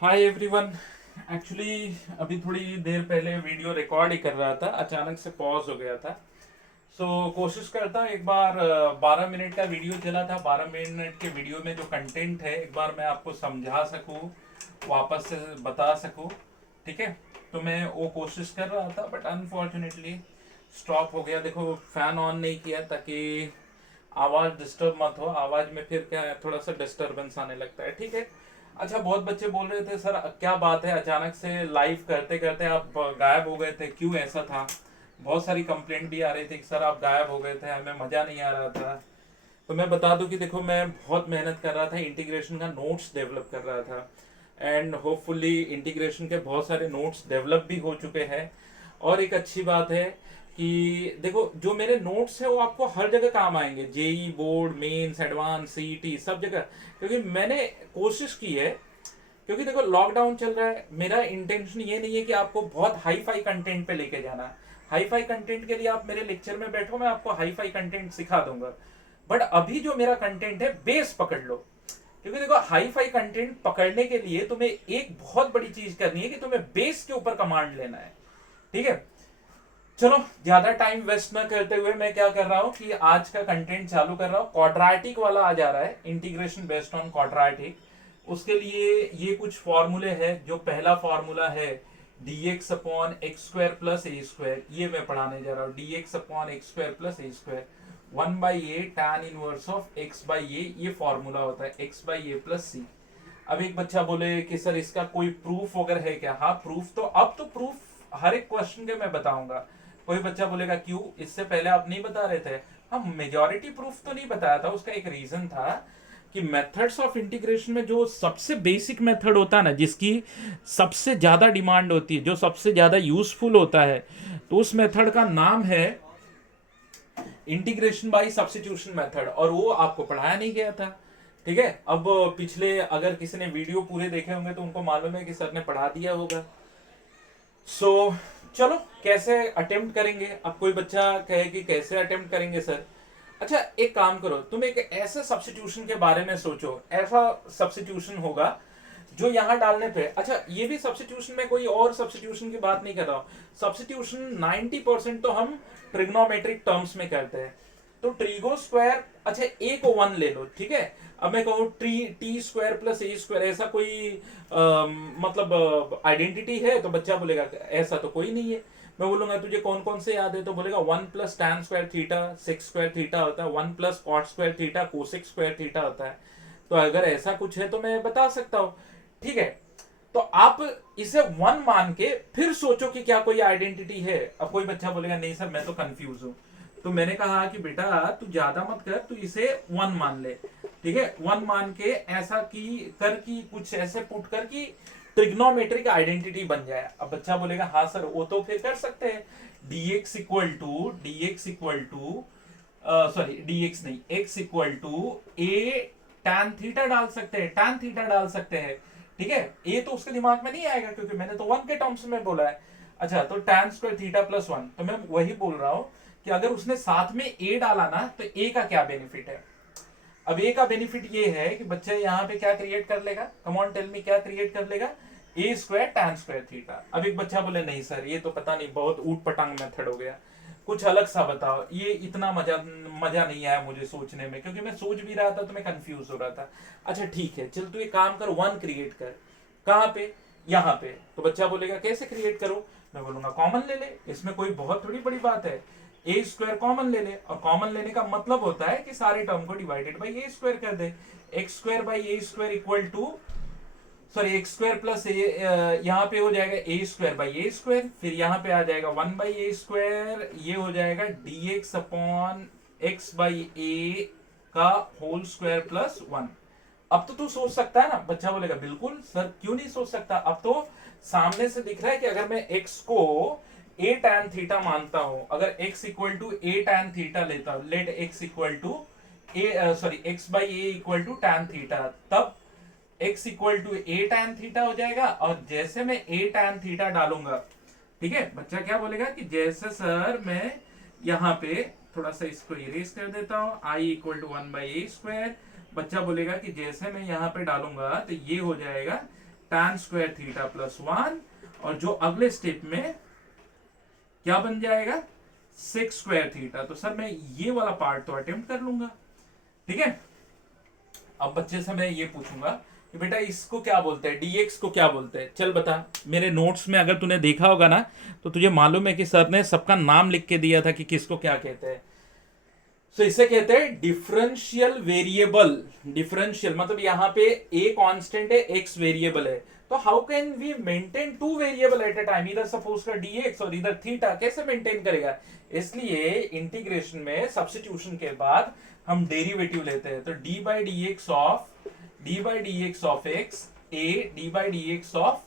Hi everyone. Actually अभी थोड़ी देर पहले वीडियो रिकॉर्ड ही कर रहा था, अचानक से पॉज हो गया था। कोशिश करता हूँ एक बार 12 मिनट का वीडियो चला था, 12 मिनट के वीडियो में जो कंटेंट है एक बार मैं आपको समझा सकूँ, वापस से बता सकूँ। ठीक है, तो मैं वो कोशिश कर रहा था बट अनफॉर्चुनेटली स्टॉप हो गया। देखो, फैन ऑन नहीं किया ताकि आवाज़ डिस्टर्ब मत हो। आवाज़ में फिर क्या है, थोड़ा सा डिस्टर्बेंस आने लगता है। ठीक है। अच्छा, बहुत बच्चे बोल रहे थे सर क्या बात है, अचानक से लाइव करते करते आप गायब हो गए थे, क्यों ऐसा था। बहुत सारी कंप्लेंट भी आ रही थी कि सर आप गायब हो गए थे, हमें मज़ा नहीं आ रहा था। तो मैं बता दूं कि देखो, मैं बहुत मेहनत कर रहा था, इंटीग्रेशन का नोट्स डेवलप कर रहा था। एंड होपफुली इंटीग्रेशन के बहुत सारे नोट्स डेवलप भी हो चुके हैं। और एक अच्छी बात है कि देखो, जो मेरे नोट्स है वो आपको हर जगह काम आएंगे, JEE board, mains, advanced, CET, सब जगह। क्योंकि मैंने कोशिश की है, क्योंकि देखो लॉकडाउन चल रहा है। मेरा इंटेंशन ये नहीं है कि आपको बहुत हाई फाई कंटेंट पे लेके जाना है। हाई फाई कंटेंट के लिए आप मेरे लेक्चर में बैठो, मैं आपको हाई फाई कंटेंट सिखा दूंगा। बट अभी जो मेरा कंटेंट है, बेस पकड़ लो। क्योंकि देखो, हाई फाई कंटेंट पकड़ने के लिए तुम्हें एक बहुत बड़ी चीज करनी है कि तुम्हें बेस के ऊपर कमांड लेना है। ठीक है। चलो, ज्यादा टाइम वेस्ट ना करते हुए मैं क्या कर रहा हूं कि आज का कंटेंट चालू कर रहा हूं। क्वाड्रेटिक वाला आ जा रहा है, इंटीग्रेशन बेस्ड ऑन क्वाड्रेटिक। उसके लिए ये कुछ फॉर्मूले हैं। जो पहला फॉर्मूला है dx upon x square plus a square, ये मैं पढ़ाने जा रहा हूँ। dx upon x square plus a square, 1/a tan inverse of x by a, ये फॉर्मूला होता है x by a plus c. अब एक बच्चा बोले कि सर इसका कोई प्रूफ वगैरह है क्या। हाँ, प्रूफ तो अब तो प्रूफ हर एक क्वेश्चन के मैं बताऊंगा। कोई बच्चा बोलेगा क्यों, इससे पहले आप नहीं बता रहे थे। हाँ, मेजॉरिटी प्रूफ तो नहीं बताया था, उसका एक रीजन था कि मेथड्स ऑफ इंटीग्रेशन में जो सबसे बेसिक मेथड होता है ना, जिसकी सबसे ज्यादा डिमांड होती है, जो सबसे ज्यादा यूजफुल होता है, तो उस मेथड का नाम है इंटीग्रेशन बाय सब्स्टिट्यूशन मेथड, और वो आपको पढ़ाया नहीं गया था। ठीक है। अब पिछले अगर किसी ने वीडियो पूरे देखे होंगे तो उनको मालूम है कि सर ने पढ़ा दिया होगा। चलो, कैसे अटेम्प्ट करेंगे। अब कोई बच्चा कहे कि कैसे अटेम्प्ट करेंगे सर। अच्छा, एक काम करो, तुम एक ऐसे सब्स्टिट्यूशन के बारे में सोचो, ऐसा सब्स्टिट्यूशन होगा जो यहां डालने पे। अच्छा, ये भी सब्स्टिट्यूशन में कोई और सब्स्टिट्यूशन की बात नहीं कर रहा हूं। सब्स्टिट्यूशन 90% तो हम ट्रिग्नोमेट्रिक टर्म्स में करते हैं। तो ट्रीगो स्क्वायर, अच्छा ए को 1 ले लो। ठीक है। अब मैं कहूँ T square plus a square, ऐसा कोई मतलब आइडेंटिटी है, तो बच्चा बोलेगा ऐसा तो कोई नहीं है। मैं बोलूंगा तुझे कौन कौन से याद है, तो बोलेगा 1 plus tan square theta sec square theta होता है, 1 plus cot square theta cosec square theta होता है। तो अगर ऐसा कुछ है तो मैं बता सकता हूँ। ठीक है। तो आप इसे 1 मान के फिर सोचो कि क्या कोई आइडेंटिटी है। अब कोई बच्चा बोलेगा नहीं सर मैं तो कंफ्यूज हूं। तो मैंने कहा कि बेटा तू ज्यादा मत कर, तू इसे 1 मान ले। ठीक है। 1 मान के ऐसा की कर की कुछ ऐसे पुट कर की ट्रिग्नोमेट्रिक आइडेंटिटी बन जाए। अब बच्चा बोलेगा हाँ सर वो तो फिर कर सकते हैं। dx equal to sorry dx नहीं, x equal to a tan theta डाल सकते हैं, tan थीटा डाल सकते हैं। ठीक है। ए तो उसके दिमाग में नहीं आएगा क्योंकि मैंने तो 1 के टर्म्स में बोला है। अच्छा, तो tan स्क्वायर थीटा प्लस 1, तो मैं वही बोल रहा हूं कि अगर उसने साथ में ए डाला ना तो ए का क्या बेनिफिट है। अब ए का बेनिफिट ये है कि बच्चा यहाँ पे क्या क्रिएट कर लेगा, कम ऑन टेल मी, क्या क्रिएट कर लेगा, ए स्क्वायर टैन स्क्वायर थीटा। अब एक बच्चा बोले नहीं सर ये तो पता नहीं, बहुत ऊट पटांग मेथड हो गया, कुछ अलग सा बताओ। ये इतना मजा मजा नहीं आया मुझे सोचने में, क्योंकि मैं सोच भी रहा था तो मैं कंफ्यूज हो रहा था। अच्छा ठीक है, चल तू एक काम कर, 1 क्रिएट कर। कहाँ पे, यहाँ पे। तो बच्चा बोलेगा कैसे क्रिएट करो। मैं बोलूंगा कॉमन ले ले, इसमें कोई बहुत थोड़ी बड़ी बात है। ए स्क्वायर कॉमन ले ले, और कॉमन लेने का मतलब होता है कि सारे टर्म को डिवाइडेड बाई ए स्क्वायर कर दे। X square by a square equal to, sorry x square plus a, यहाँ पे हो जाएगा a square by a square, फिर यहाँ पे आ जाएगा 1/a², ये हो जाएगा dx अपॉन एक्स बाई ए का होल स्क्वायर प्लस 1। अब तो तू सोच सकता है ना। बच्चा बोलेगा बिल्कुल सर, क्यों नहीं सोच सकता, अब तो सामने से दिख रहा है कि अगर मैं x को a tan थीटा मानता हूं, अगर x equal to a tan theta लेता हूं, let x equal to a, sorry x by a equal to tan theta, तब x equal to a tan theta हो जाएगा। और जैसे मैं a tan थीटा डालूंगा, ठीक है, बच्चा क्या बोलेगा कि जैसे सर मैं यहाँ पे थोड़ा सा इसको इरेज कर देता हूँ, i इक्वल टू 1/a²। बच्चा बोलेगा कि जैसे मैं यहाँ पे डालूंगा तो ये हो जाएगा tan स्क्वायर थीटा प्लस 1, और जो अगले स्टेप में क्या बन जाएगा, सेक स्क्वायर थीटा। तो सर मैं ये वाला पार्ट तो अटेम्प्ट कर लूंगा, ठीक है। अब बच्चे से मैं ये पूछूंगा कि बेटा इसको क्या बोलते हैं, dx को क्या बोलते हैं, चल बता। मेरे नोट्स में अगर तूने देखा होगा ना तो तुझे मालूम है कि सर ने सबका नाम लिख के दिया था कि किसको क्या कहते हैं। तो इसे कहते हैं डिफरेंशियल वेरिएबल। डिफरेंशियल मतलब यहाँ पे a कांस्टेंट है, x वेरिएबल है, तो how can we maintain two variable at a time, इधर सपोज कर dx और इधर थीटा, कैसे मेंटेन करेगा। इसलिए इंटीग्रेशन में सब्स्टिट्यूशन के बाद हम डेरिवेटिव लेते हैं। तो d by d x of x a d by d x of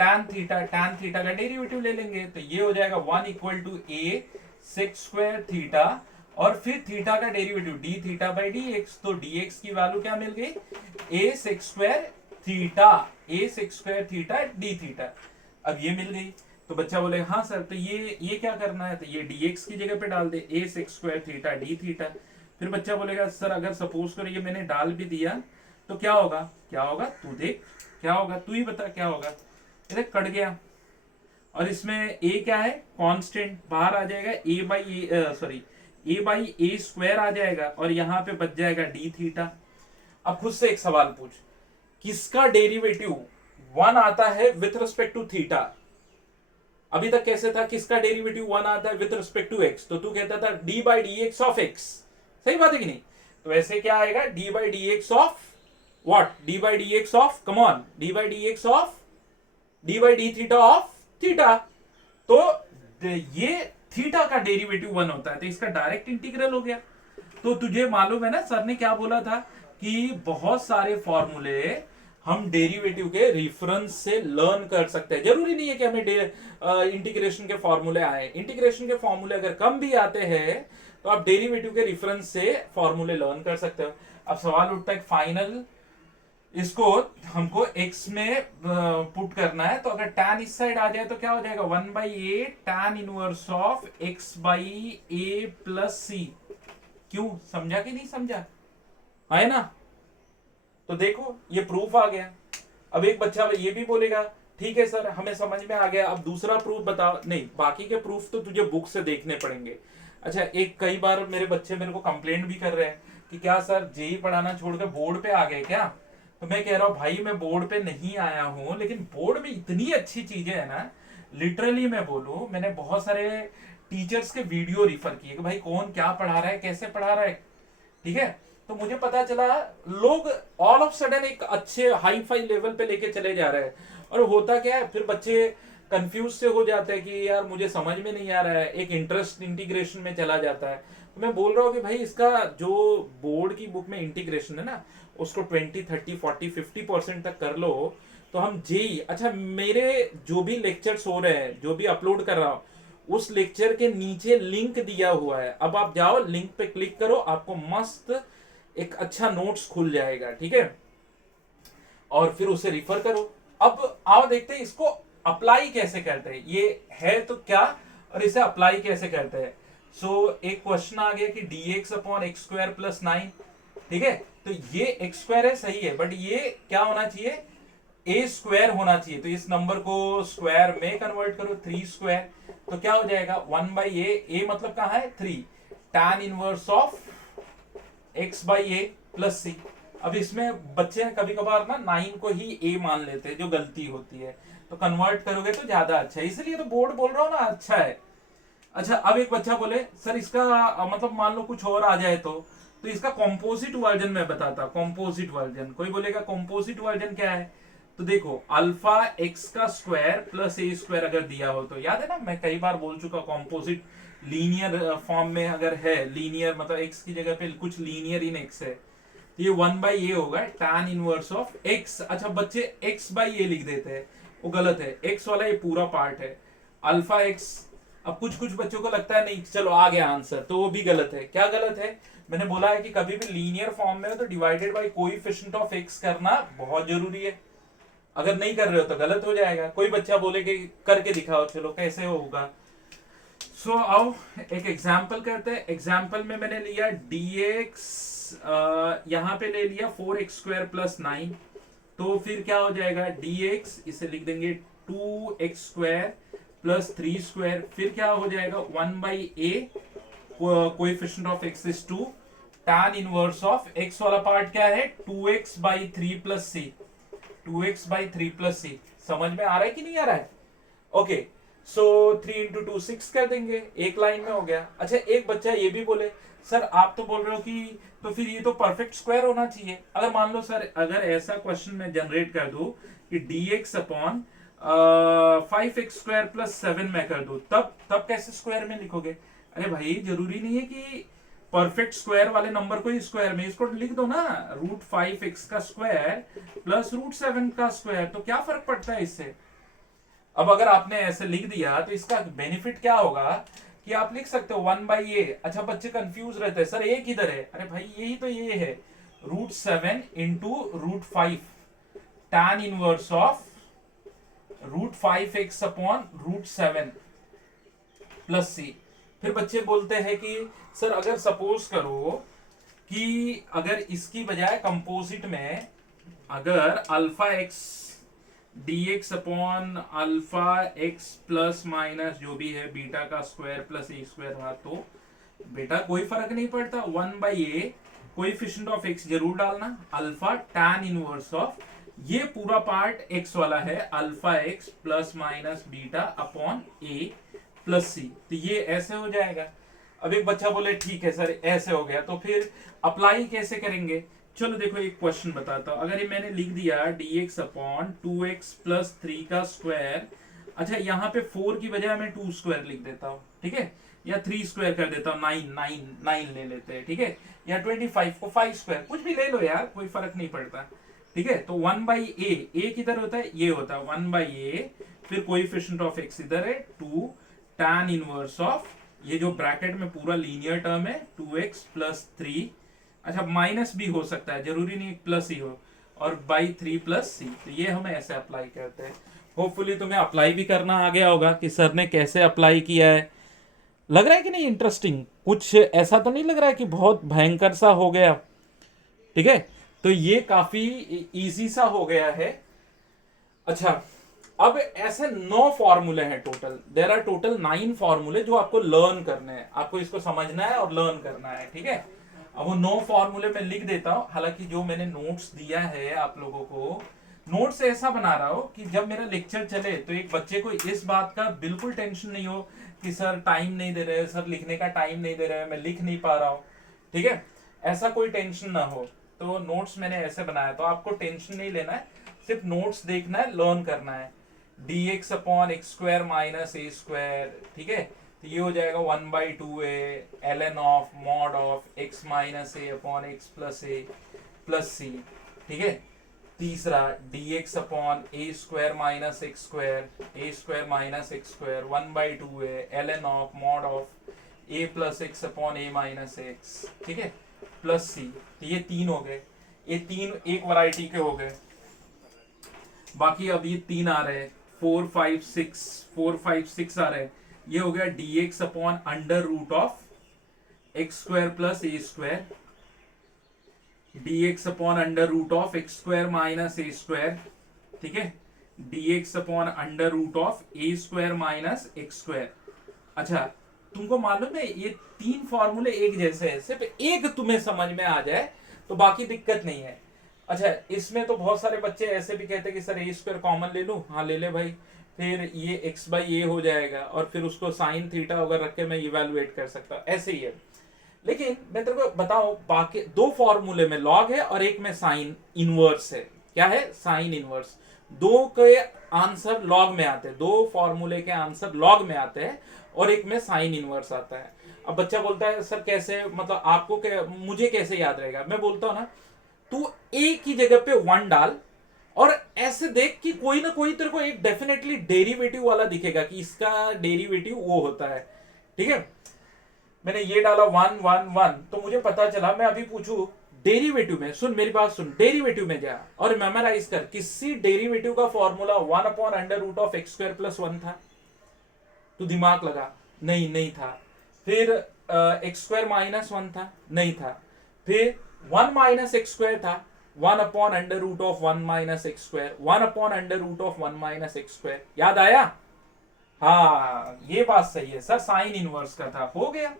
tan theta का डेरिवेटिव ले लेंगे। तो ये हो जाएगा 1 equal to a sec square theta, और फिर थीटा का derivative d theta by d x. तो dx की वैल्यू क्या मिल गई, a sec square theta d theta. अब ये मिल गई। तो बच्चा बोले हाँ सर, तो ये क्या करना है, तो ये dx की जगह पे डाल दे, a sec square theta d theta. फिर बच्चा बोलेगा सर अगर सपोज करो ये मैंने डाल भी दिया तो क्या होगा, तू देख क्या होगा, तू ही बता क्या होगा। इधर कट गया, और इसमें a क्या है, कांस्टेंट, बाहर आ जाएगा a बाई ए स्क्वायर आ जाएगा, और यहां पे बच जाएगा डी थीटा। अब खुद से एक सवाल पूछ, किसका डेरिवेटिव 1 आता है विथ रिस्पेक्ट टू थीटा। अभी तक कैसे था, किसका डेरिवेटिव 1 आता है विथ रिस्पेक्ट टू एक्स, तो तू कहता था D by d x of x, सही बात है कि नहीं। तो ऐसे क्या आएगा, D by d x of what, D by d x of, come on, D by d x of D by D theta of theta. तो ये थीटा का डेरिवेटिव 1 होता है, तो इसका डायरेक्ट इंटीग्रल हो गया। तो तुझे मालूम है ना सर ने क्या बोला था कि बहुत सारे फॉर्मूले हम डेरिवेटिव के रेफरेंस से लर्न कर सकते हैं। जरूरी नहीं है कि हमें इंटीग्रेशन के फॉर्मूले आए, इंटीग्रेशन के फॉर्मूले अगर कम भी आते हैं तो आप डेरिवेटिव के रेफरेंस से फॉर्मूले लर्न कर सकते हो। अब सवाल उठता है फाइनल इसको हमको x में पुट करना है, तो अगर tan इस साइड आ जाए तो क्या हो जाएगा, 1 by a tan inverse of x by a plus c. क्यों, समझा कि नहीं समझा, है ना। तो देखो ये प्रूफ आ गया। अब एक बच्चा ये भी बोलेगा ठीक है सर हमें समझ में आ गया, अब दूसरा प्रूफ बताओ। नहीं, बाकी के प्रूफ तो तुझे बुक से देखने पड़ेंगे। अच्छा, एक कई बार मेरे बच्चे मेरे को कंप्लेंट भी कर रहे हैं कि क्या सर जेई पढ़ाना छोड़कर बोर्ड पे आ गए क्या। तो मैं कह रहा हूं भाई मैं बोर्ड पे नहीं आया हूं, लेकिन बोर्ड में इतनी अच्छी चीजें है ना, लिटरली मैं बोलूं मैंने बहुत सारे टीचर्स के वीडियो रिफर किए कि भाई कौन क्या पढ़ा रहा है, कैसे पढ़ा रहा है, ठीक है। तो मुझे पता चला लोग ऑल ऑफ सडन एक अच्छे हाई फाई लेवल पे लेके चले जा रहे हैं, और होता क्या है फिर बच्चे कंफ्यूज से हो जाते हैं कि यार मुझे समझ में नहीं आ रहा है, एक इंटरेस्ट इंटीग्रेशन में चला जाता है। तो मैं बोल रहा हूँ कि भाई इसका जो बोर्ड की बुक में इंटीग्रेशन है ना उसको 20, 30, 40, 50% तक कर लो, तो हम जेई। अच्छा, मेरे जो भी लेक्चर्स हो रहे हैं, जो भी अपलोड कर रहा हूं, उस लेक्चर के नीचे लिंक दिया हुआ है, अब आप जाओ लिंक पे क्लिक करो, आपको मस्त एक अच्छा नोट्स खुल जाएगा, ठीक है, और फिर उसे रिफर करो। अब आओ देखते हैं इसको अप्लाई कैसे करते हैं, ये है तो क्या और इसे अप्लाई कैसे करते हैं। एक क्वेश्चन आ गया कि dx upon x square plus 9, ठीक है। तो ये एक्स स्क्वायर है, सही है, बट ये क्या होना चाहिए, ए स्क्वायर होना चाहिए। तो इस नंबर को स्क्वायर में कन्वर्ट करो, 3 स्क्वायर, तो क्या हो जाएगा 1 बाई ए मतलब कहां है 3, tan inverse of x by a plus c. अब इसमें बच्चे कभी कभार ना 9 को ही a मान लेते हैं, जो गलती होती है, तो कन्वर्ट करोगे तो ज्यादा अच्छा है, इसलिए तो बोर्ड बोल रहा हूं ना अच्छा है। अच्छा, अब एक बच्चा बोले सर इसका मतलब मान लो कुछ और आ जाए तो इसका कॉम्पोजिट वर्जन में बताता। कॉम्पोजिट वर्जन, कोई बोलेगा कॉम्पोजिट वर्जन क्या है, तो देखो अल्फा एक्स का स्क्वायर प्लस ए स्क्वायर अगर दिया हो, तो याद है ना मैं कई बार बोल चुका कॉम्पोजिट लीनियर फॉर्म में अगर है, लीनियर मतलब एक्स की जगह पे कुछ लीनियर इन एक्स है, तो ये 1 बाई ए होगा tan इनवर्स ऑफ एक्स। अच्छा, बच्चे x बाई ए लिख देते हैं, वो गलत है, x वाला ये पूरा पार्ट है अल्फा एक्स। अब कुछ बच्चों को लगता है नहीं चलो आ गया आंसर, तो वो भी गलत है। क्या गलत है, मैंने बोला है कि कभी भी लीनियर फॉर्म में हो तो divided by coefficient of x करना बहुत जरूरी है, अगर नहीं कर रहे हो तो गलत हो जाएगा। कोई बच्चा बोले कि करके दिखाओ, चलो कैसे होगा। आओ एक एग्जांपल करते हैं। एग्जांपल में मैंने लिया dx, यहां पे ले लिया 4x स्क्वायर प्लस 9, तो फिर क्या हो जाएगा, dx इसे लिख देंगे 2x² प्लस 3², फिर क्या हो जाएगा 1/a, coefficient of x is 2, tan inverse of x वाला पार्ट क्या है 2x/3 plus c, 2x/3 plus c। समझ में आ रहा है कि नहीं आ रहा है? ओके, सो 3 इंटू 2 6 कर देंगे, एक लाइन में हो गया। अच्छा, एक बच्चा ये भी बोले सर आप तो बोल रहे हो कि तो फिर ये तो परफेक्ट स्क्वायर होना चाहिए। अगर मान लो सर, अगर ऐसा क्वेश्चन मैं जनरेट कर दूं कि dx अपॉन 5x² प्लस 7 में कर दूं, तब कैसे स्क्वायर में लिखोगे? अरे भाई, जरूरी नहीं है कि परफेक्ट स्क्वायर वाले नंबर को ही स्क्वायर में, इसको लिख दो ना, √5x का स्क्वायर प्लस √7 का स्क्वायर, तो क्या फर्क पड़ता है इससे? अब अगर आपने ऐसे लिख दिया तो इसका बेनिफिट क्या होगा कि आप लिख सकते हो 1/a। अच्छा, बच्चे कंफ्यूज रहते हैं, सर a किधर है? अरे भाई, यही तो ये है, √7 into √5, tan inverse of √5x upon √7 plus c। फिर बच्चे बोलते हैं कि सर अगर सपोज करो कि अगर इसकी बजाय कंपोजिट में अगर alpha x dx upon alpha x plus minus जो भी है बीटा का स्क्वायर प्लस ए स्क्वायर हुआ, तो बेटा कोई फर्क नहीं पड़ता, 1/a कोएफिशिएंट ऑफ x जरूर डालना, अल्फा tan इनवर्स ऑफ ये पूरा पार्ट x वाला है, alpha x plus minus beta upon a plus c, तो ये ऐसे हो जाएगा। अब एक बच्चा बोले ठीक है सर ऐसे हो गया, तो फिर अप्लाई कैसे करेंगे? चलो देखो, एक क्वेश्चन बताता हूं। अगर ये मैंने लिख दिया dx अपॉन 2x प्लस 3 का स्क्वायर, अच्छा यहाँ पे 4 की बजाय मैं 2² लिख देता हूँ, ठीक है, या 3² कर देता हूँ, 9 ले लेते हैं, ठीक है, या 25 को 5², कुछ भी ले लो यार, कोई फर्क नहीं पड़ता, ठीक है। तो 1/a, a किधर होता है, ये होता है 1/a, फिर कोएफिशिएंट ऑफ x इधर है 2, tan इनवर्स ऑफ ये जो ब्रैकेट में पूरा लीनियर टर्म है 2x प्लस 3, अच्छा माइनस भी हो सकता है, जरूरी नहीं प्लस ही हो, और बाई 3 प्लस c। तो ये हम ऐसे अप्लाई करते हैं। होपफुली तुम्हें अप्लाई भी करना आ गया होगा कि सर ने कैसे अप्लाई किया है। लग रहा है कि नहीं इंटरेस्टिंग? कुछ ऐसा तो नहीं लग रहा है कि बहुत भयंकर सा हो गया? ठीक है, तो ये काफी इजी सा हो गया है। अच्छा, अब ऐसे 9 फॉर्मूले हैं टोटल, देयर आर टोटल 9 फॉर्मूले जो आपको लर्न करने हैं, आपको इसको समझना है और लर्न करना है, ठीक है। अब वो 9 फॉर्मूले मैं लिख देता हूं, हालांकि जो मैंने नोट्स दिया है आप लोगों को, नोट्स ऐसा बना रहा हो कि जब मेरा लेक्चर चले तो एक बच्चे को इस बात का बिल्कुल टेंशन नहीं हो कि सर टाइम नहीं दे रहे, सर लिखने का टाइम नहीं दे रहे, मैं लिख नहीं पा रहा हूं, ठीक है, ऐसा कोई टेंशन ना हो। तो नोट्स मैंने ऐसे बनाया, तो आपको टेंशन नहीं लेना है, सिर्फ नोट्स देखना है, लर्न करना है। dx upon x² minus a², ठीक है, तो ये हो जाएगा 1/2a ln of mod of x minus a upon x plus a plus c, ठीक है। तीसरा dx upon a² minus x² minus x², 1/2a ln of mod of a plus x upon a minus x, ठीक है, plus c। तो ये 3 हो गए, ये 3 एक वैरायटी के हो गए। बाकी अब ये 3 आ रहे हैं, 4 5 6 आ रहे हैं। ये हो गया dx upon under root of x² plus a², dx upon under root of x² minus a², ठीक है, dx upon under root of a² minus x²। अच्छा, तुमको मालूम है ये 3 फॉर्मूले एक जैसे हैं, सिर्फ एक तुम्हें समझ में आ जाए तो बाकी दिक्कत नहीं है। अच्छा, इसमें तो बहुत सारे बच्चे ऐसे भी कहते हैं कि सर a² कॉमन ले लूं, हाँ ले ले भाई, फिर ये x/a हो जाएगा और फिर उसको साइन थीटा वगैरह रख के मैं इवेलुएट कर सकता हूं, ऐसे ही है। लेकिन मैं तेरे को बताऊं, बाकी 2 फॉर्मूले में लॉग है और एक में साइन इनवर्स है। क्या है? Sine inverse. 2 के आंसर लॉग में आते हैं, 2 फॉर्मूले के आंसर लॉग में आते हैं और एक में साइन इनवर्स आता है। अब बच्चा बोलता है सर कैसे, मतलब आपको मुझे कैसे याद रहेगा? मैं बोलता हूं ना, तू a की जगह पे 1 डाल और ऐसे देख कि कोई ना कोई तेरे को एक डेफिनेटली डेरिवेटिव वाला दिखेगा कि इसका डेरिवेटिव वो होता है, ठीक है। मैंने ये डाला 1 1 1, तो मुझे पता चला, मैं अभी पूछूं डेरिवेटिव में, सुन मेरी बात सुन, डेरिवेटिव में जा और मेमोराइज कर, किसी डेरिवेटिव का formula 1 upon under root of x² plus 1 था? तू दिमाग लगा, नहीं था। फिर x² माइनस 1 था? नहीं था। फिर 1 माइनस x² था? 1 upon under root of 1 minus x square, 1 upon under root of 1 minus x square. याद आया? हाँ ये बात सही है सर, साइन इनवर्स का था, हो गया।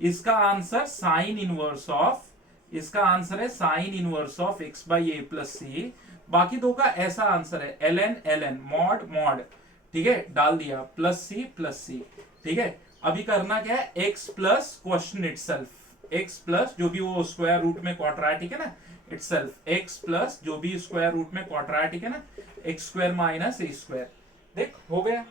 इसका आंसर साइन इनवर्स ऑफ, इसका आंसर है sine inverse of x by a plus c. बाकी दो का ऐसा आंसर है ln ln मॉड मॉड, ठीक है, डाल दिया प्लस सी, ठीक है। अभी करना क्या है, x plus question itself, x plus जो भी वो स्क्वायर रूट में क्वाड्रेटिक है ना इटसेल्फ, x प्लस जो भी स्क्वायर रूट में क्वाड्रेटिक है ना, x square minus a square. देख हो गया।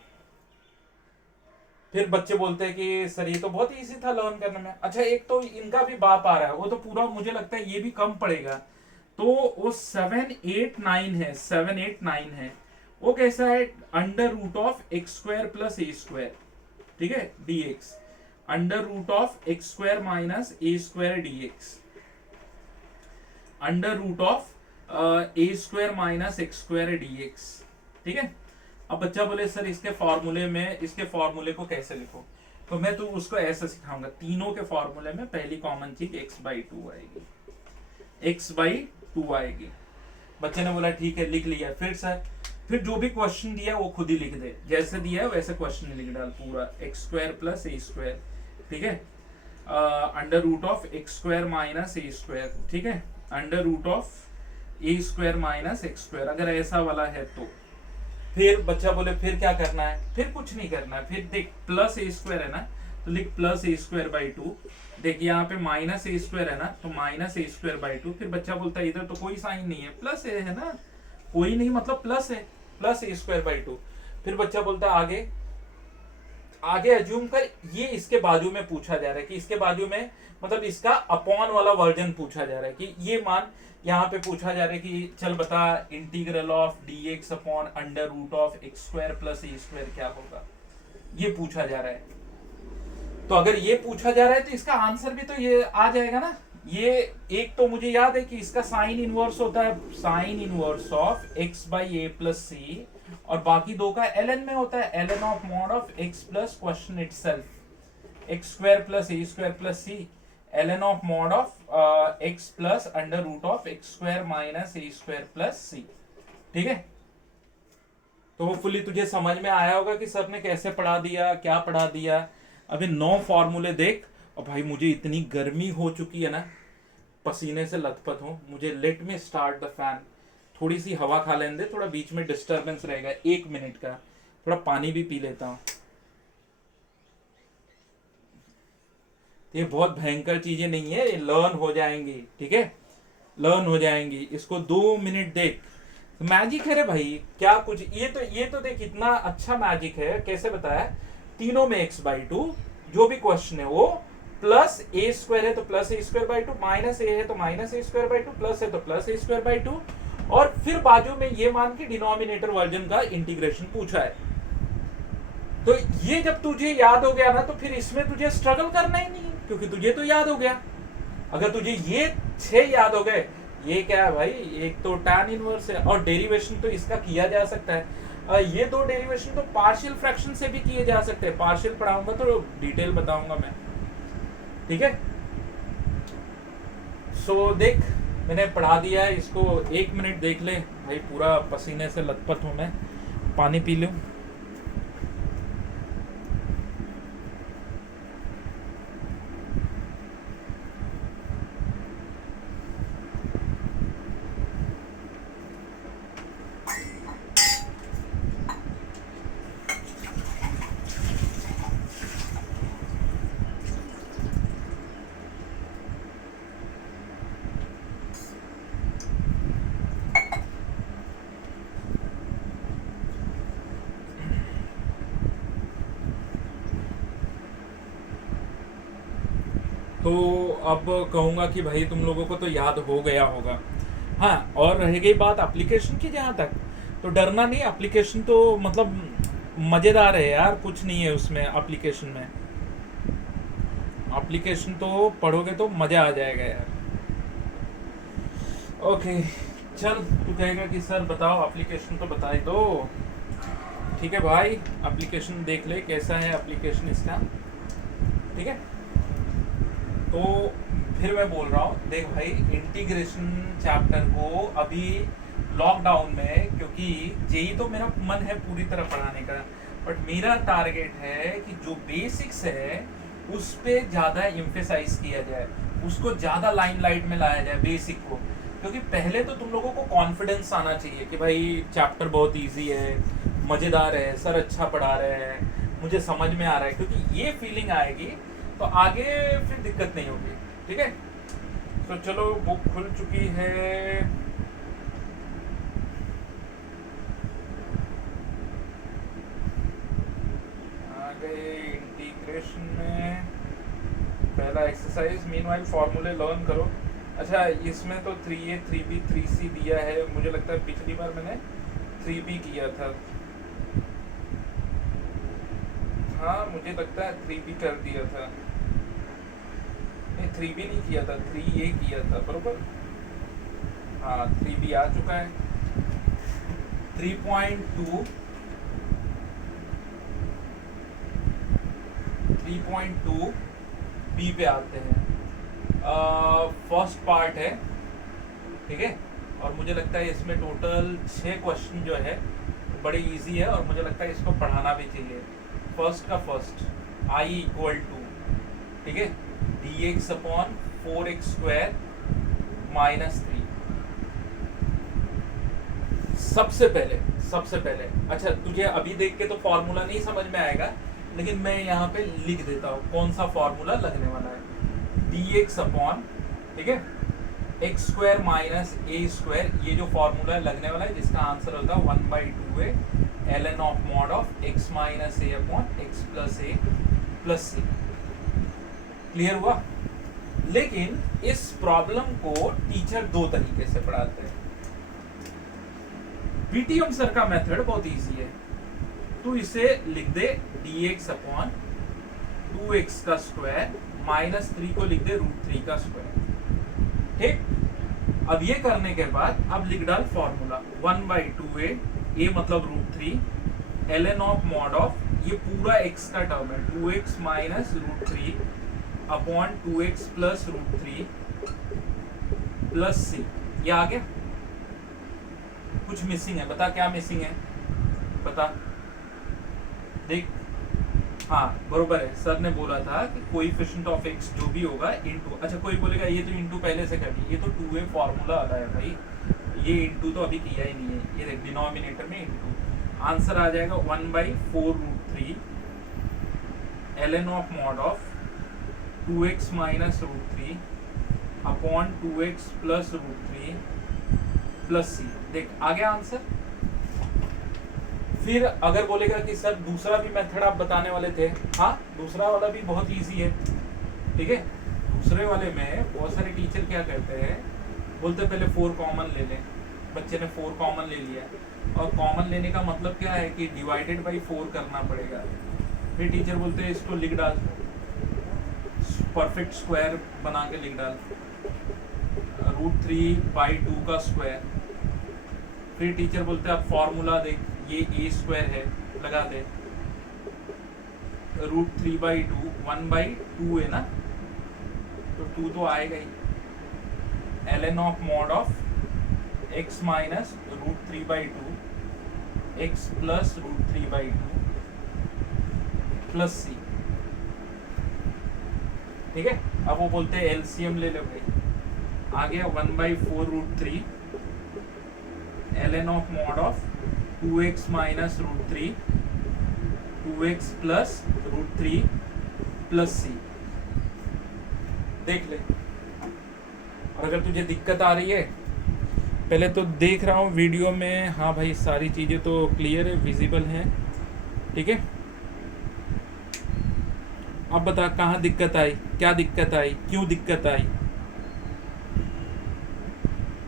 फिर बच्चे बोलते हैं कि सर ये तो बहुत इजी था लर्न करने में। अच्छा एक तो इनका भी बाप आ रहा है, वो तो पूरा मुझे लगता है ये भी कम पड़ेगा। तो वो 7 8 9 है, 7 8 9 है, वो कैसा है, under root of x square plus a square, ठीक है, dx, under root of x square minus a square dx, under root of a square minus x square dx, ठीक है। अब बच्चा बोले सर इसके फॉर्मूले में, इसके फॉर्मूले को कैसे लिखो, तो मैं तो उसको ऐसे सिखाऊंगा। तीनों के फॉर्मूले में पहली कॉमन चीज x बाई 2 आएगी, x बाई 2 आएगी। बच्चे ने बोला ठीक है लिख लिया। फिर सर फिर जो भी क्वेश्चन दिया वो खुद ही लिख दे, जैसे दिया है वैसे क्वेश्चन लिख डाल पूरा, x square plus a square, ठीक है, under root of x square minus a square, ठीक है, under root of a square minus x square, अगर ऐसा वाला है तो। फिर बच्चा बोले फिर क्या करना है, फिर कुछ नहीं करना है। फिर देख प्लस ए स्क्वायर है ना, तो लिख प्लस ए स्क्वायर बाई 2। देख यहाँ पे माइनस ए स्क्वायर है ना, तो माइनस ए स्क्वायर बाई 2। फिर बच्चा बोलता है इधर तो कोई साइन नहीं है, प्लस ए है ना, कोई नहीं मतलब प्लस है, प्लस ए स्क्वायर बाई 2। फिर बच्चा बोलता है आगे, आगे अज्यूम कर ये इसके बाजू में पूछा जा रहा है कि इसके बाजू में मतलब इसका अपॉन वाला वर्जन पूछा जा रहा है कि ये मान यहाँ पे पूछा जा रहा है कि चल बता integral of dx upon under root of x square plus a square क्या होगा, ये पूछा जा रहा है। तो अगर ये पूछा जा रहा है तो इसका आंसर भी तो ये आ जाएगा ना। ये एक तो मुझे याद है कि इसका साइन इनवर्स होता है, sine inverse of x by a plus c, और बाकी दो का ln में होता है, ln of mod of x plus question itself, x square plus a square plus c, ln of mod of x plus under root of x square minus a square plus c, ठीक है। तो hopefully तुझे समझ में आया होगा कि sir ने कैसे पढ़ा दिया, क्या पढ़ा दिया। अभी 9 फॉर्मूले देख। और भाई मुझे इतनी गर्मी हो चुकी है ना, पसीने से लथपथ हूँ, मुझे लेट में स्टार्ट द फैन, थोड़ी सी हवा खा लेने दे, थोड़ा बीच में डिस्टरबेंस रहेगा 1 मिनट का, थोड़ा पानी भी पी लेता हूँ। ये बहुत भयंकर चीजें नहीं है, ये लर्न हो जाएंगी, ठीक है, लर्न हो जाएंगी। इसको 2 मिनट देख, तो मैजिक है रे भाई, क्या कुछ। ये तो देख इतना अच्छा मैजिक है, कैसे बताया, तीनों में x बाई 2, जो भी क्वेश्चन है वो प्लस ए स्क्वायर है तो plus a square by 2, minus a है तो minus a square by 2, plus है तो प्लस ए स्क्वायर बाई 2, और फिर बाजू में ये मान के डिनोमिनेटर वर्जन का इंटीग्रेशन पूछा है। तो ये जब तुझे याद हो गया ना, तो फिर इसमें तुझे स्ट्रगल करना ही नहीं, क्योंकि तुझे तो याद हो गया। अगर तुझे ये 6 याद हो गए, ये क्या है भाई, एक तो tan इनवर्स है, और डेरिवेशन तो इसका किया जा सकता है। ये 2 डेरिवेशन तो पार्शियल फ्रैक्शन से भी किए जा सकते हैं, पार्शियल पढ़ाऊंगा तो डिटेल बताऊंगा मैं, ठीक है। सो देख मैंने पढ़ा दिया है, इसको 1 मिनट देख ले भाई, पूरा पसीने से लथपथ हूं मैं, पानी पी लूं। तो अब कहूँगा कि भाई तुम लोगों को तो याद हो गया होगा। हाँ, और रह गई बात एप्लीकेशन की, जहाँ तक तो डरना नहीं, एप्लीकेशन तो मतलब मज़ेदार है यार, कुछ नहीं है उसमें एप्लीकेशन में। एप्लीकेशन तो पढ़ोगे तो मज़ा आ जाएगा यार। ओके चल, तू कहेगा कि सर बताओ एप्लीकेशन तो बता ही दो। ठीक है भाई, एप्लीकेशन देख ले कैसा है एप्लीकेशन इसका, ठीक है। तो फिर मैं बोल रहा हूँ, देख भाई इंटीग्रेशन चैप्टर को अभी लॉकडाउन में, क्योंकि जेई तो मेरा मन है पूरी तरह पढ़ाने का, बट मेरा टारगेट है कि जो बेसिक्स है उस पे ज़्यादा एम्फेसाइज किया जाए, उसको ज़्यादा लाइमलाइट में लाया जाए बेसिक को। क्योंकि पहले तो तुम लोगों को कॉन्फिडेंस आना चाहिए कि भाई चैप्टर बहुत इजी है, मज़ेदार है, सर अच्छा पढ़ा रहे हैं, मुझे समझ में आ रहा है। क्योंकि ये फीलिंग आएगी तो आगे फिर दिक्कत नहीं होगी। ठीक है, तो चलो बुक खुल चुकी है। आ गए इंटीग्रेशन में पहला एक्सरसाइज। मीनवाइल फॉर्मूले लर्न करो। अच्छा, इसमें तो 3a 3b 3c दिया है, मुझे लगता है पिछली बार मैंने 3b किया था। हाँ मुझे लगता है 3b कर दिया था, नहीं 3b नहीं किया था, 3a किया था बरोबर। हाँ 3b आ चुका है। 3.2 बी पे आते हैं। फर्स्ट पार्ट है, ठीक है, और मुझे लगता है इसमें टोटल 6 क्वेश्चन जो है बड़े इजी है, और मुझे लगता है इसको पढ़ाना भी चाहिए। फर्स्ट का फर्स्ट, i इक्वल टू, ठीक है, dx upon 4x square minus 3। सबसे पहले अच्छा तुझे अभी देख के तो फॉर्मूला नहीं समझ में आएगा, लेकिन मैं यहाँ पे लिख देता हूँ कौन सा फॉर्मूला लगने वाला है। dx अपॉन, ठीक है, x square minus a square, ये जो फॉर्मूला लगने वाला है जिसका आंसर होगा 1/2a ln of mod of x minus a upon x plus a plus c. Clear हुआ? लेकिन इस प्रॉब्लम को टीचर दो तरीके से पढ़ाते हैं। बीटीएम सर का मेथड बहुत इजी है, तो इसे लिख दे dx अपॉन 2x का स्क्वायर माइनस 3 को लिख दे √3 का स्क्वायर। ठीक, अब ये करने के बाद अब लिख डाल फॉर्मूला 1/2a, a मतलब √3 ln ऑफ मॉड ऑफ, ये पूरा x का टर्म है, 2x minus √3 upon 2x plus √3 plus c। ये आ गया? कुछ मिसिंग है, बता क्या मिसिंग है, बता देख। हाँ बरोबर है, सर ने बोला था कि कोएफिशिएंट ऑफ x जो भी होगा इनटू, अच्छा कोई बोलेगा ये तो इनटू पहले से कर दी, ये तो 2a फॉर्मूला आता है भाई, ये इनटू तो अभी किया ही नहीं है, ये डिनोमिनेटर में इनटू। आंसर आ जाएगा 1/4√3 ln of mod of 2x minus √3 upon 2x plus √3 plus c। देख आ गया आंसर। फिर अगर बोलेगा कि सर दूसरा भी मेथड आप बताने वाले थे, हाँ दूसरा वाला भी बहुत इजी है, ठीक है। दूसरे वाले में बहुत सारे टीचर क्या करते हैं, बोलते पहले 4 कॉमन ले लें, बच्चे ने 4 कॉमन ले लिया, और कॉमन लेने का मतलब क्या है कि डिवाइडेड बाई 4 करना पड़ेगा। फिर टीचर बोलते हैं इसको लिख डाल, परफेक्ट स्क्वायर बना के लिख डाल, √3/2 का स्क्वायर। फिर टीचर बोलते हैं अब फॉर्मूला देख, ये a स्क्वायर है, लगा दे, √3/2 1/2 है ना, तो 2 तो आएगा ही, ln of mod of x minus √3/2 x plus √3/2 plus c। ठीक है, अब वो बोलते हैं एलसीएम ले ले भाई, आ गया 1/4√3 ln of mod of 2x minus √3 2x plus √3 plus c। देख ले, और अगर तुझे दिक्कत आ रही है, पहले तो देख रहा हूँ वीडियो में, हाँ भाई सारी चीज़ें तो क्लियर है, विजिबल हैं, ठीक है। अब बता कहाँ दिक्कत आई, क्या दिक्कत आई, क्यों दिक्कत आई।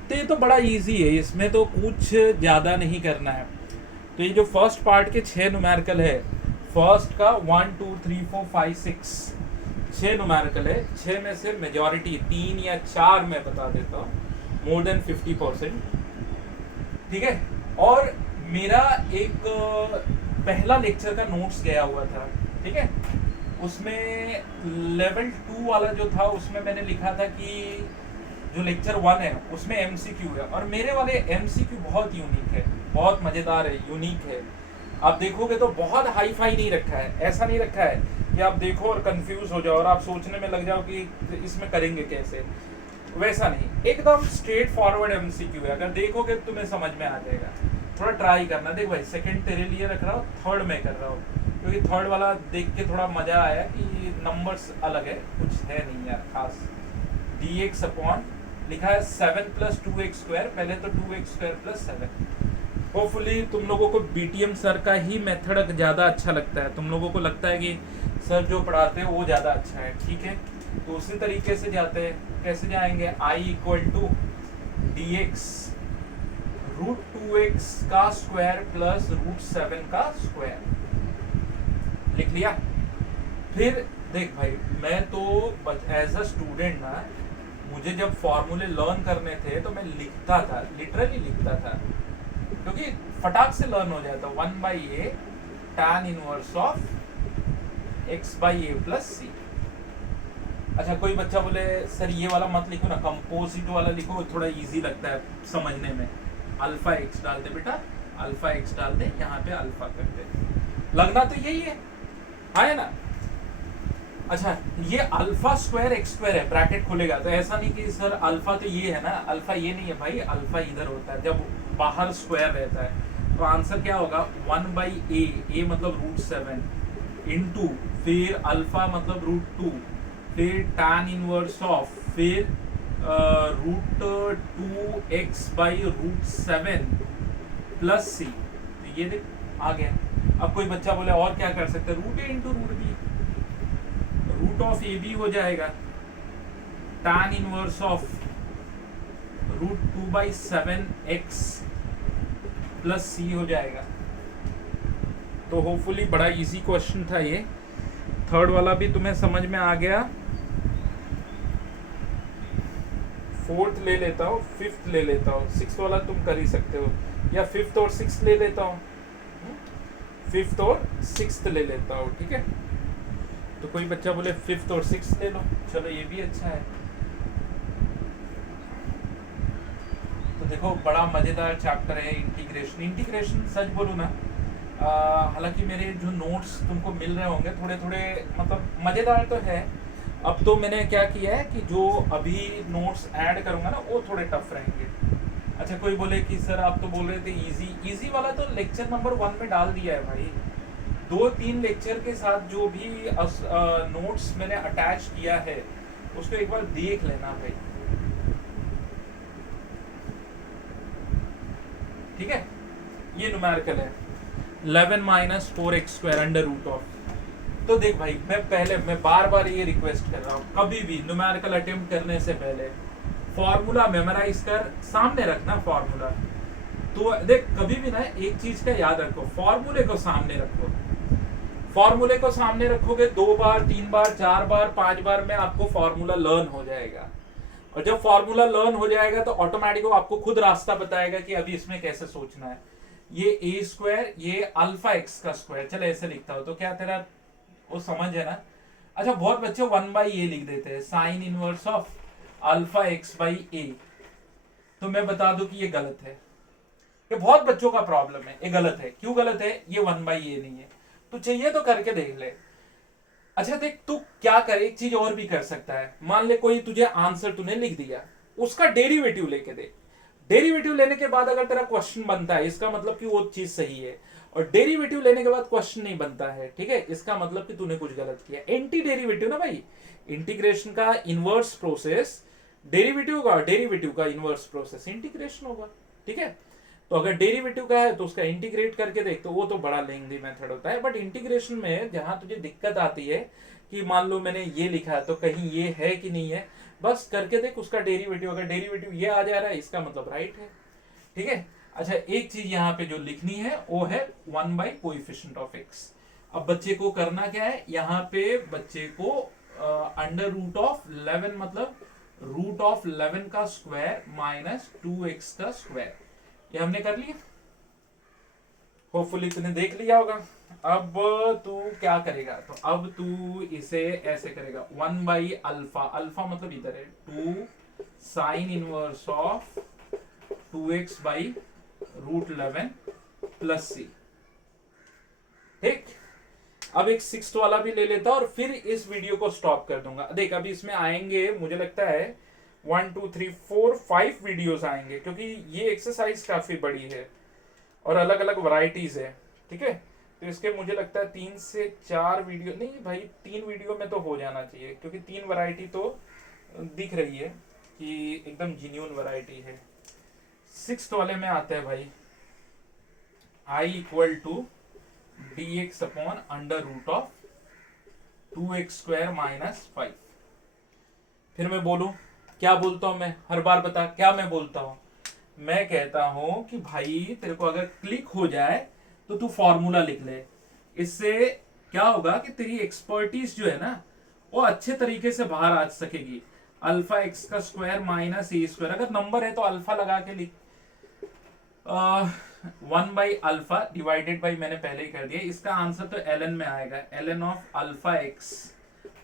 तो ये तो बड़ा इजी है, इसमें तो कुछ ज़्यादा नहीं करना है। तो ये जो फर्स्ट पार्ट के 6 न्यूमेरिकल है, फर्स्ट का 1 2 3 4 5 6 6 न्यूमेरिकल है, 6 में से मेजॉरिटी 3 या 4 मैं बता देता हूँ, मोर देन 50%, ठीक है। और मेरा एक पहला लेक्चर का नोट्स गया हुआ था, ठीक है, उसमें लेवल 2 वाला जो था उसमें मैंने लिखा था कि जो लेक्चर 1 है उसमें एमसीक्यू है, और मेरे वाले एमसीक्यू बहुत यूनिक है, बहुत मज़ेदार है, यूनिक है। आप देखोगे तो बहुत हाई फाई नहीं रखा है, ऐसा नहीं रखा है कि आप देखो और कंफ्यूज हो जाओ और आप सोचने में लग जाओ कि इसमें करेंगे कैसे, वैसा नहीं, एकदम स्ट्रेट फॉरवर्ड एमसीक्यू है। अगर देखोगे तो तुम्हें समझ में आ जाएगा। थोड़ा ट्राई करना। देख भाई, सेकंड तेरे लिए रख रहा हूँ, थर्ड में कर रहा हूँ, क्योंकि थर्ड वाला देख के थोड़ा मजा आया कि नंबर्स अलग है, कुछ है नहीं यार खास। डी एक्स अपॉन लिखा है 7 प्लस 2x स्क्वायर, पहले तो 2x स्क्वायर प्लस 7। होपफुली तुम लोगों को बीटीएम सर का ही मेथड ज़्यादा अच्छा लगता है, तुम लोगों को लगता है कि सर जो पढ़ाते हैं वो ज़्यादा अच्छा है, ठीक है। तो उसी तरीके से जाते हैं। कैसे जाएंगे? I equal to d x root 2x का स्क्वायर प्लस रूट 7 का स्क्वायर, लिख लिया। फिर देख भाई, मैं तो एज अ स्टूडेंट ना, मुझे जब फॉर्मूले लर्न करने थे तो मैं लिखता था, लिटरली लिखता था, क्योंकि फटाक से लर्न हो जाता। 1/a tan inverse of x by a plus c. अच्छा, कोई बच्चा बोले सर ये वाला मत लिखो ना, कंपोजिट वाला लिखो, थोड़ा इजी लगता है समझने में। अल्फा एक्स डाल दे बेटा, अल्फा एक्स डाल दे, यहाँ पे अल्फा कर दे, लगना तो यही है ना। अच्छा, ये अल्फा स्क्वायर एक्स स्क्वायर है, ब्रैकेट खुलेगा तो ऐसा नहीं कि सर अल्फा तो ये है ना, अल्फा ये नहीं है भाई, अल्फा इधर होता है जब बाहर स्क्वायर रहता है। तो आंसर क्या होगा? 1/a, ए मतलब रूट 7 इंटू, फिर अल्फा मतलब रूट 2, फिर tan इनवर्स ऑफ, फिर root 2x by root 7 plus c. तो ये देख आ गया। अब कोई बच्चा बोले और क्या कर सकते हैं? Root a into root b, root of a b हो जाएगा, tan inverse of root 2/7x plus c हो जाएगा। तो होपफुली बड़ा इजी क्वेश्चन था ये। थर्ड वाला भी तुम्हें समझ में आ गया। फोर्थ ले लेता हूँ, फिफ्थ ले लेता हूँ, सिक्स्थ वाला तुम कर ही सकते हो, या फिफ्थ और सिक्स्थ ले लेता हूँ, फिफ्थ और सिक्स्थ ले लेता हूँ, ठीक है। तो कोई बच्चा बोले फिफ्थ और सिक्स्थ ले लो, चलो ये भी अच्छा है। तो देखो बड़ा मज़ेदार चैप्टर है इंटीग्रेशन। इंटीग्रेशन सच बोलूँ ना, हालांकि मेरे जो नोट्स तुमको मिल रहे होंगे थोड़े थोड़े मतलब मज़ेदार तो है। अब तो मैंने क्या किया है कि जो अभी नोट्स ऐड करूँगा ना वो थोड़े टफ रहेंगे। अच्छा, कोई बोले कि सर आप तो बोल रहे थे इजी, इजी वाला तो लेक्चर नंबर 1 में डाल दिया है भाई। 2-3 लेक्चर के साथ जो भी नोट्स मैंने अटैच किया है उसको एक बार देख लेना भाई, ठीक है। ये न्यूमेरिकल है 11 minus 4x square under root of. तो देख भाई, मैं बार बार ये रिक्वेस्ट कर रहा हूँ, कभी भी न्यूमेरिकल अटेम्प्ट करने से पहले फॉर्मूला मेमोराइज कर, सामने रखना फॉर्मूला। तो देख कभी भी ना एक चीज का याद रखो, फॉर्मूले को सामने रखो। फॉर्मूले को सामने रखोगे 2 बार 3 बार 4 बार 5 बार में आपको फॉर्मूला लर्न हो जाएगा। और जब फॉर्मूला लर्न हो जाएगा तो ऑटोमेटिक आपको खुद रास्ता बताएगा कि अभी इसमें कैसे सोचना है। ये ए स्क्वायर, ये अल्फा एक्स का स्क्वायर, चलो ऐसे लिखता हूं तो क्या तेरा वो समझ है ना। अच्छा, बहुत बच्चे 1/a लिख देते हैं, sine inverse of alpha x by a. तो मैं बता दूं कि ये गलत है, ये बहुत बच्चों का प्रॉब्लम है, ये गलत है। क्यों गलत है? ये 1/a नहीं है। तो चाहिए तो करके देख ले। अच्छा देख, तू क्या कर, एक चीज और भी कर सकता है। मान ले कोई तुझे आंसर तूने लिख दिया, उसका डेरिवेटिव लेके दे। डेरिवेटिव लेने के बाद अगर तेरा क्वेश्चन बनता है, इसका मतलब कि वो चीज सही है। और डेरिवेटिव लेने के बाद क्वेश्चन नहीं बनता है, ठीक है, इसका मतलब कि तूने कुछ गलत किया। एंटी डेरिवेटिव ना भाई, इंटीग्रेशन का इनवर्स प्रोसेस डेरिवेटिव का इनवर्स प्रोसेस इंटीग्रेशन होगा, ठीक है। तो अगर डेरिवेटिव का है तो उसका इंटीग्रेट करके देख, तो वो तो बड़ा लेंथी मेथड होता है। बट इंटीग्रेशन में जहां तुझे दिक्कत आती है कि मान लो मैंने ये लिखा है तो कहीं ये है कि नहीं है, बस करके देख उसका डेरिवेटिव। अगर डेरिवेटिव ये आ जा रहा है इसका मतलब राइट है, ठीक है। अच्छा, एक चीज यहाँ पे जो लिखनी है वो है 1/कोएफिशिएंट ऑफ एक्स। अब बच्चे को करना क्या है, यहाँ पे बच्चे को अंडर रूट ऑफ 11 मतलब रूट ऑफ 11 का स्क्वायर माइनस 2x का स्क्वायर, ये हमने कर लिया। होपफुली तूने देख लिया होगा। अब तू क्या करेगा, तो अब तू इसे ऐसे करेगा, 1/अल्फा, अल्फा मतलब इधर है 2 sine inverse of 2x/√11 plus c. ठीक, अब एक 6th वाला भी ले लेता और फिर इस वीडियो को स्टॉप कर दूंगा। देख अभी इसमें आएंगे मुझे लगता है 1 2 3 4 5 वीडियोस आएंगे, क्योंकि ये एक्सरसाइज काफी बड़ी है और अलग अलग वैरायटीज है। ठीक है, तो इसके मुझे लगता है 3 से 4 वीडियो, नहीं भाई 3 वीडियो में तो हो जाना चाहिए, क्योंकि 3 वैरायटी तो दिख रही है कि एकदम जेन्युइन वैरायटी है। 6th वाले में आते हैं भाई, I = dx अपॉन √2x² - 5। फिर मैं बोलूं, क्या बोलता हूं मैं, हर बार बता क्या मैं बोलता हूं। मैं कहता हूं कि भाई तेरे को अगर क्लिक हो जाए तो तू फॉर्मूला लिख ले। इससे क्या होगा कि तेरी एक्सपर्टीज जो है ना वो अच्छे तरीके से बाहर आ सकेगी। अल्फा एक्स का स्क्वायर माइनस ए स्क्वायर, अगर नंबर है तो अल्फा लगा के लिख। 1/अल्फा डिवाइडेड बाई मैंने पहले ही कर दिया, इसका आंसर तो ln में आएगा, ln of alpha x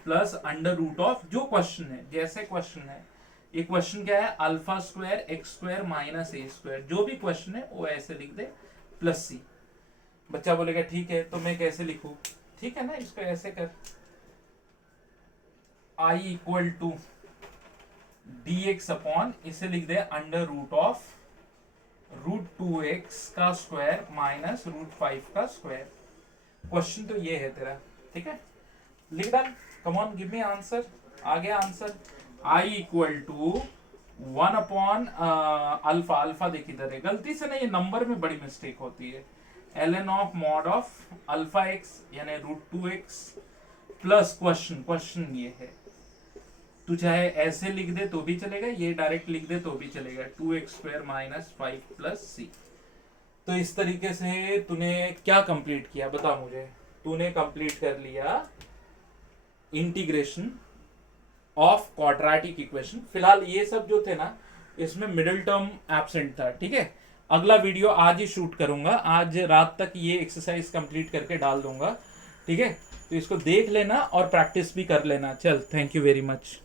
plus √, जो क्वेश्चन है जैसे क्वेश्चन है। ये क्वेश्चन क्या है, alpha square x square minus a square, जो भी क्वेश्चन है वो ऐसे लिख दे प्लस सी। बच्चा बोलेगा ठीक है, तो मैं कैसे लिखूं, ठीक है ना, इसको ऐसे कर, I = dx अपॉन, इसे लिख दे √2x का स्क्वायर माइनस √5 का स्क्वायर। क्वेश्चन तो ये है तेरा, ठीक है, लिख डाल, come on give me answer. आ गया answer, I = 1 upon alpha, alpha देख इधर है, गलती से ना ये नंबर में बड़ी मिस्टेक होती है, ln of mod of alpha x यानी √2x प्लस क्वेश्चन ये है। तू चाहे ऐसे लिख दे तो भी चलेगा, ये डायरेक्ट लिख दे तो भी चलेगा, 2x² - 5 प्लस सी। तो इस तरीके से तूने क्या कंप्लीट किया बता मुझे। तूने कंप्लीट कर लिया इंटीग्रेशन ऑफ क्वाड्रेटिक इक्वेशन। फिलहाल ये सब जो थे ना, इसमें मिडिल टर्म एब्सेंट था। ठीक है, अगला वीडियो आज ही शूट करूंगा, आज रात तक ये एक्सरसाइज कंप्लीट करके डाल दूंगा। ठीक है, तो इसको देख लेना और प्रैक्टिस भी कर लेना। चल, थैंक यू वेरी मच।